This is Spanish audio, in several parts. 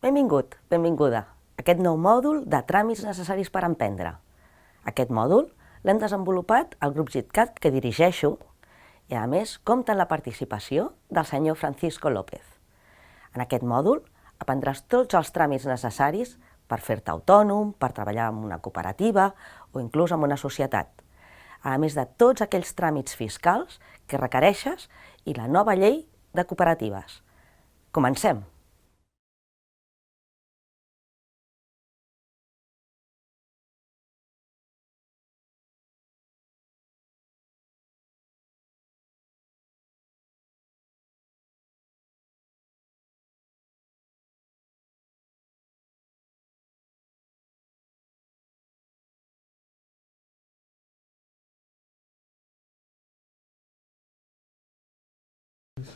Benvingut, benvinguda a aquest nou mòdul de tràmits necessaris per emprendre. Aquest mòdul l'hem desenvolupat al grup GitCat que dirigeixo i, a més, compta amb la participació del senyor Francisco López. En aquest mòdul aprendràs tots els tràmits necessaris per fer-te autònom, per treballar en una cooperativa o inclús en una societat, a més de tots aquells tràmits fiscals que requereixes i la nova llei de cooperatives. Comencem!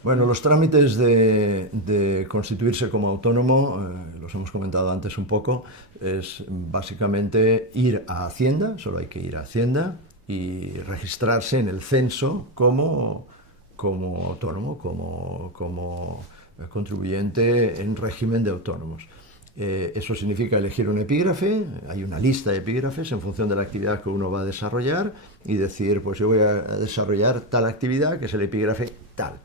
Bueno, los trámites de constituirse como autónomo, los hemos comentado antes un poco, es básicamente ir a Hacienda, solo hay que ir a Hacienda y registrarse en el censo como autónomo, como contribuyente en régimen de autónomos. Eso significa elegir un epígrafe, hay una lista de epígrafes en función de la actividad que uno va a desarrollar y decir, pues yo voy a desarrollar tal actividad que es el epígrafe tal.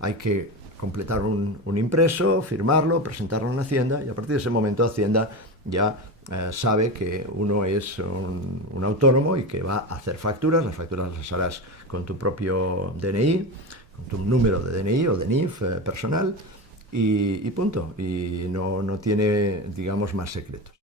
Hay que completar un impreso, firmarlo, presentarlo en Hacienda y a partir de ese momento Hacienda ya sabe que uno es un autónomo y que va a hacer facturas. Las facturas las harás con tu propio DNI, con tu número de DNI o de NIF personal y punto. Y no tiene, digamos, más secretos.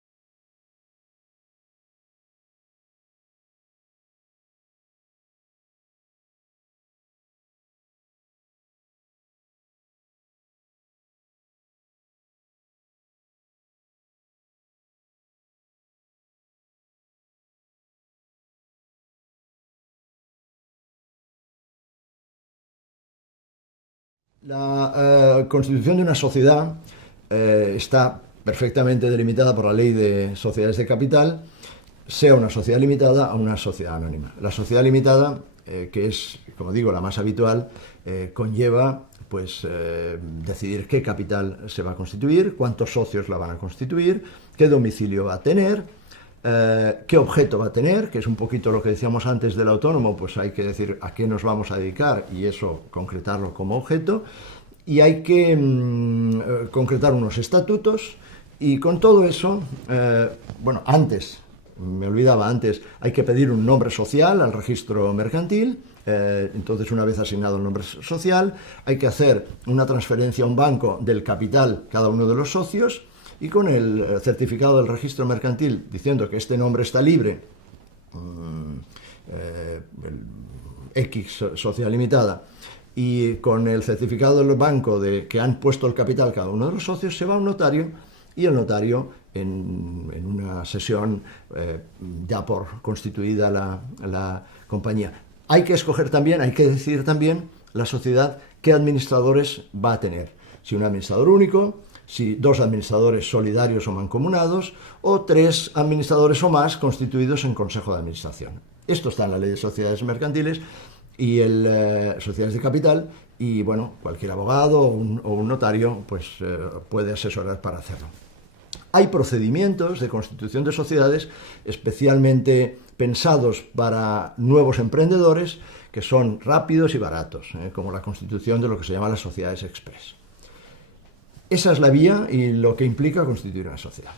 La constitución de una sociedad está perfectamente delimitada por la ley de sociedades de capital, sea una sociedad limitada a una sociedad anónima. La sociedad limitada, que es, como digo, la más habitual, conlleva pues decidir qué capital se va a constituir, cuántos socios la van a constituir, qué domicilio va a tener, qué objeto va a tener, que es un poquito lo que decíamos antes del autónomo, pues hay que decir a qué nos vamos a dedicar y eso concretarlo como objeto, y hay que concretar unos estatutos y con todo eso, bueno, antes, me olvidaba antes, hay que pedir un nombre social al registro mercantil. Entonces, una vez asignado el nombre social, hay que hacer una transferencia a un banco del capital cada uno de los socios y con el certificado del registro mercantil diciendo que este nombre está libre, X Sociedad Limitada, y con el certificado del banco de que han puesto el capital cada uno de los socios, se va a un notario y el notario, en una sesión ya por constituida la compañía, hay que escoger también, hay que decidir también la sociedad qué administradores va a tener. Si un administrador único, si dos administradores solidarios o mancomunados, o tres administradores o más constituidos en consejo de administración. Esto está en la ley de sociedades mercantiles y sociedades de capital, y bueno, cualquier abogado o un notario pues puede asesorar para hacerlo. Hay procedimientos de constitución de sociedades especialmente pensados para nuevos emprendedores que son rápidos y baratos, como la constitución de lo que se llama las sociedades express. Esa es la vía y lo que implica constituir una sociedad.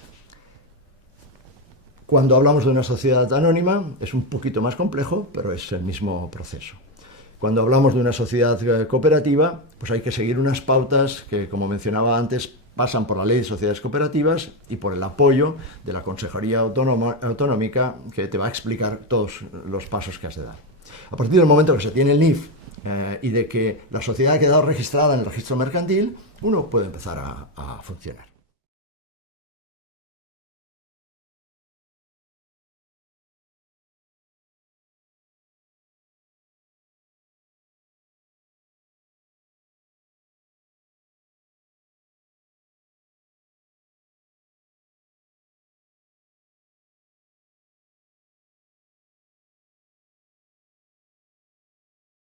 Cuando hablamos de una sociedad anónima es un poquito más complejo, pero es el mismo proceso. Cuando hablamos de una sociedad cooperativa, pues hay que seguir unas pautas que, como mencionaba antes, pasan por la ley de sociedades cooperativas y por el apoyo de la Consejería Autonómica, que te va a explicar todos los pasos que has de dar. A partir del momento que se tiene el NIF y de que la sociedad ha quedado registrada en el registro mercantil, uno puede empezar a funcionar.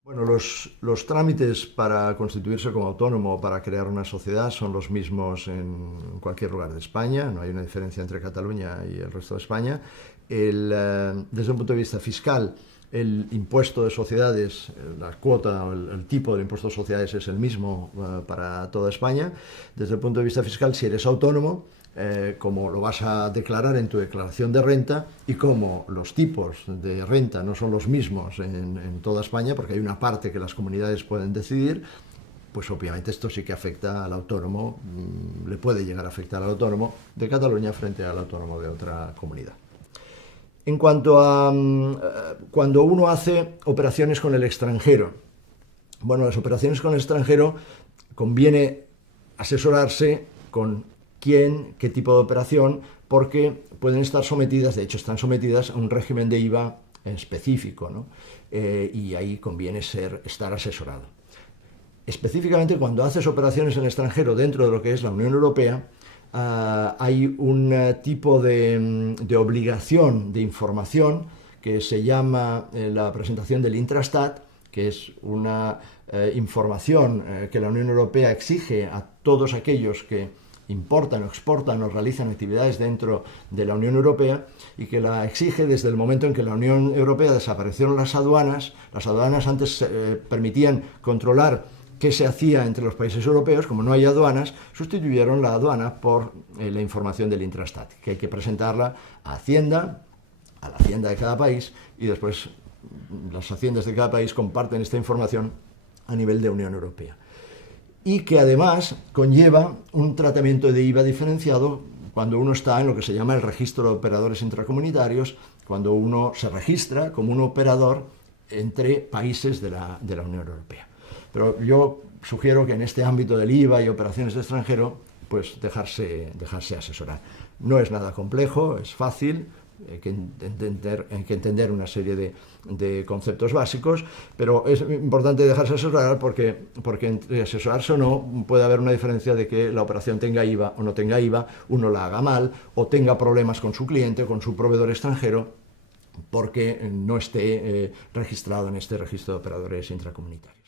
Bueno, los trámites para constituirse como autónomo o para crear una sociedad son los mismos en cualquier lugar de España, no hay una diferencia entre Cataluña y el resto de España. Desde un punto de vista fiscal, el impuesto de sociedades, la cuota o el tipo del impuesto de sociedades es el mismo para toda España. Desde el punto de vista fiscal, si eres autónomo, como lo vas a declarar en tu declaración de renta y como los tipos de renta no son los mismos en toda España, porque hay una parte que las comunidades pueden decidir, pues obviamente esto sí que afecta al autónomo, le puede llegar a afectar al autónomo de Cataluña frente al autónomo de otra comunidad. En cuanto a cuando uno hace operaciones con el extranjero, bueno, las operaciones con el extranjero conviene asesorarse con quién, qué tipo de operación, porque pueden estar sometidas, de hecho están sometidas a un régimen de IVA específico, ¿no? Y ahí conviene estar asesorado. Específicamente cuando haces operaciones en el extranjero dentro de lo que es la Unión Europea, hay un tipo de obligación de información que se llama la presentación del Intrastat, que es una información que la Unión Europea exige a todos aquellos que importan o exportan o realizan actividades dentro de la Unión Europea y que la exige desde el momento en que la Unión Europea desaparecieron las aduanas. Las aduanas antes permitían controlar qué se hacía entre los países europeos. Como no hay aduanas, sustituyeron la aduana por la información del Intrastat, que hay que presentarla a Hacienda, a la Hacienda de cada país, y después las haciendas de cada país comparten esta información a nivel de Unión Europea. Y que además conlleva un tratamiento de IVA diferenciado cuando uno está en lo que se llama el registro de operadores intracomunitarios, cuando uno se registra como un operador entre países de la Unión Europea. Pero yo sugiero que en este ámbito del IVA y operaciones de extranjero, pues dejarse asesorar. No es nada complejo, es fácil. Hay que entender una serie de conceptos básicos, pero es importante dejarse asesorar porque entre asesorarse o no puede haber una diferencia de que la operación tenga IVA o no tenga IVA, uno la haga mal o tenga problemas con su cliente o con su proveedor extranjero porque no esté registrado en este registro de operadores intracomunitarios.